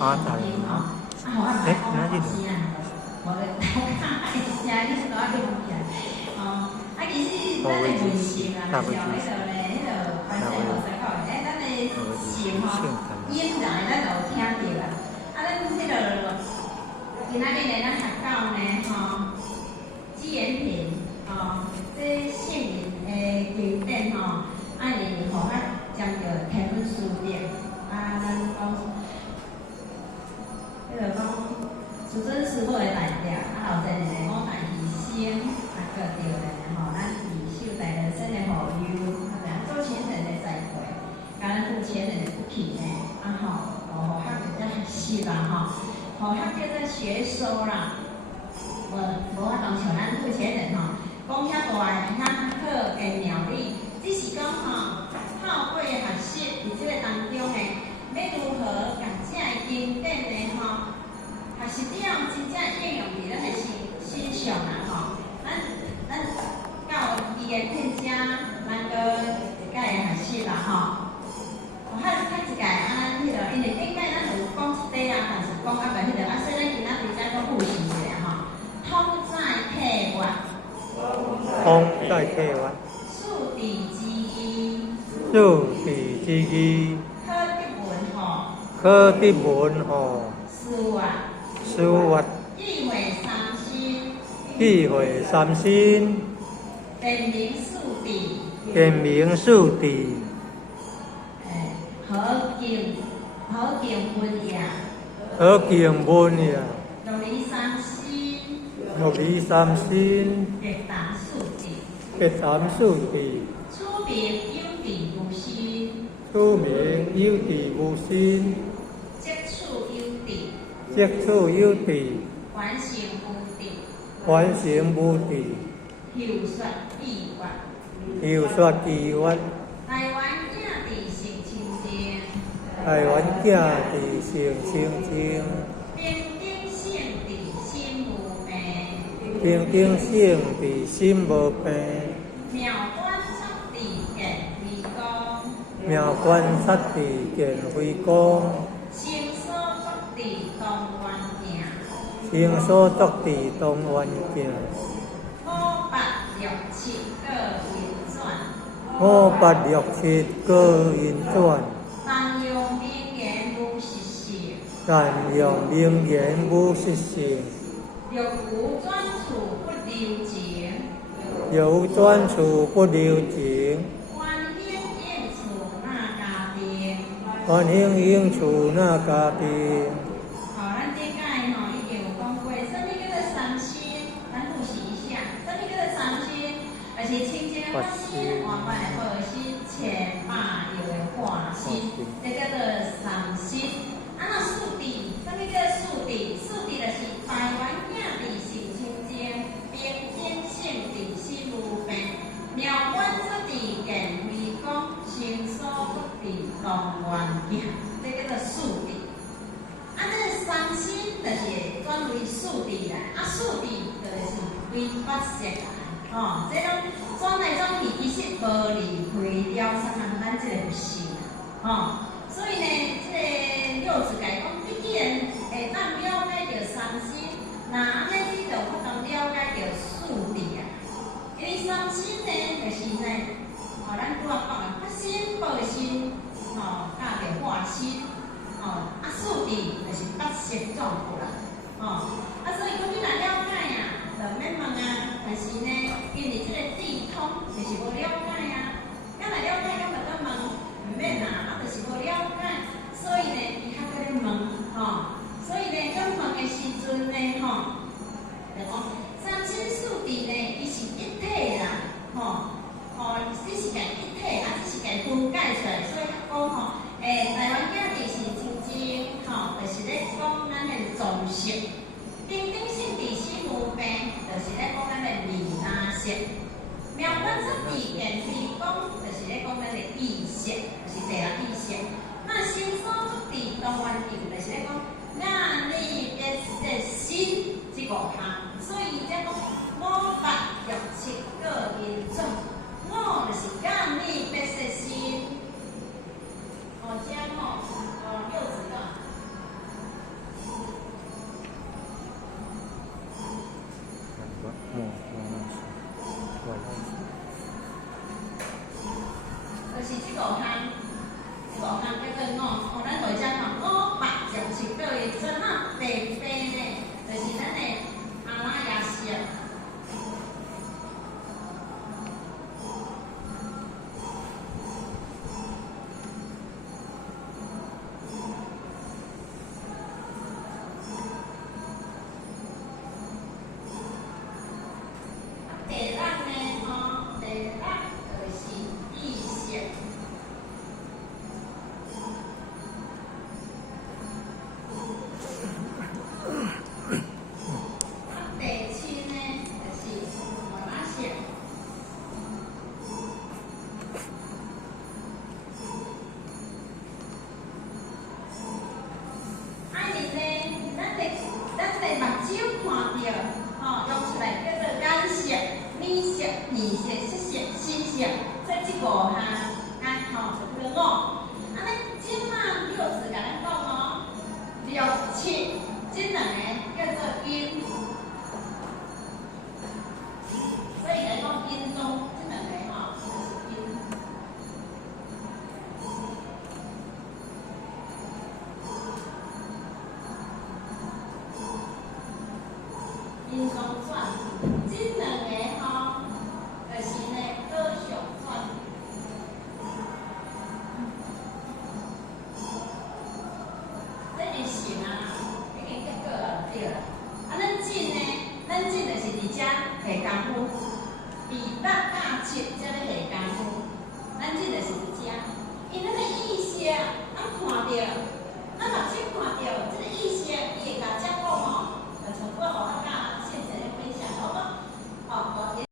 阿仔啊，哪里的？我的头壳会声，你是哪里问题啊？其实咱的文性啊，就是迄个咧，反正无使讲诶，咱的性吼，音来咱就听着啦。咱迄个今仔日咧，咱学到呢吼，只言品吼，这圣人诶经典吼，爱是互较将着天文数典咱讲，迄个讲。师尊师傅的代表，后生的五代义生，叫着咧吼，咱以秀在人生的好友，做前人的栽培，甲咱负前人的不弃呢，互学者在学习啦吼，互学者在学收啦，无法当像咱负前人吼，讲遐大的遐好嘅妙理，只是讲吼，透过学习伫即个当中的，要如何甲这个经典的吼。学习了真正应用伫咱的身上啦吼，咱到伊个片家，咱个会甲伊学习啦吼。较一届咱迄个，因为顶摆咱有讲一块啊，但是讲啊袂迄个，所以咱今仔日再搁复习一下吼。通载体外，通载体外，数地之义，数地之义，科的文吼，事物。事物，智慧三心，智慧三心，辨明数地，辨明数地，好敬文雅，好敬文雅，六理三心，六理三心，别谈数地，别谈数地，出名有地无心，出名有地无心。接触有地，完成无地，完成无地，游说意愿，游说意愿。台湾囝地性清净，台湾囝地性清净，平等性地心无病，平等性地心无病。妙观察地见微光，妙观察地见微光。清所作地当愿行，五八六七各运转，五八六七各运转。但用名言无实性，但用名言无实性。若无专处不留情，若无专处不留情。欢欣应处那家庭，欢欣应处那家庭。发心，万万的好心，千百亿的化心，这叫做三心。那数地，什么叫数地？数地就是台湾囝地性清净，平等性地心无病，妙观出地见微光，清所出地当愿行，这叫做数地。这三心就是专为数地来，数地就是为八识来。这种转来转去，其实无离开了啥人咱这个不是所以呢，这个六字解讲，你既然会当了解到三心，那安尼你就可当了解到数地啊。因为三心呢，就是呢，咱拄仔讲的发心、报心，加着化心，数地就是八识状过啦，所以讲你若了解啊。就免问啊，但是呢，因为这个地通就是无了解啊，敢若了解，敢若搁问，唔免啊，就是无了解，所以呢，伊较搁咧问，所以呢，搁问的时阵呢，就讲三心四谛呢，伊是一体啦，只是家一体啊，只是家分解出来，所以讲台湾囝地是真正，就是咧讲咱的总识。平等性地心无病，就是咧讲咱的理那识；妙观出地见微光，就是咧讲咱的意识，就是第六意识。那心所出地当愿行，就是咧讲眼里别识心这五项。所以才讲五八六七各运转，五就是眼里别识心。这六字金双钻，这两个吼，就是呢高尚钻。这个型啊，已经结果了对啦。啊，咱进呢，咱进就是伫遮下功夫，伫北甲七遮咧下功夫，咱进就是伫遮，因咱的意识啊，看到。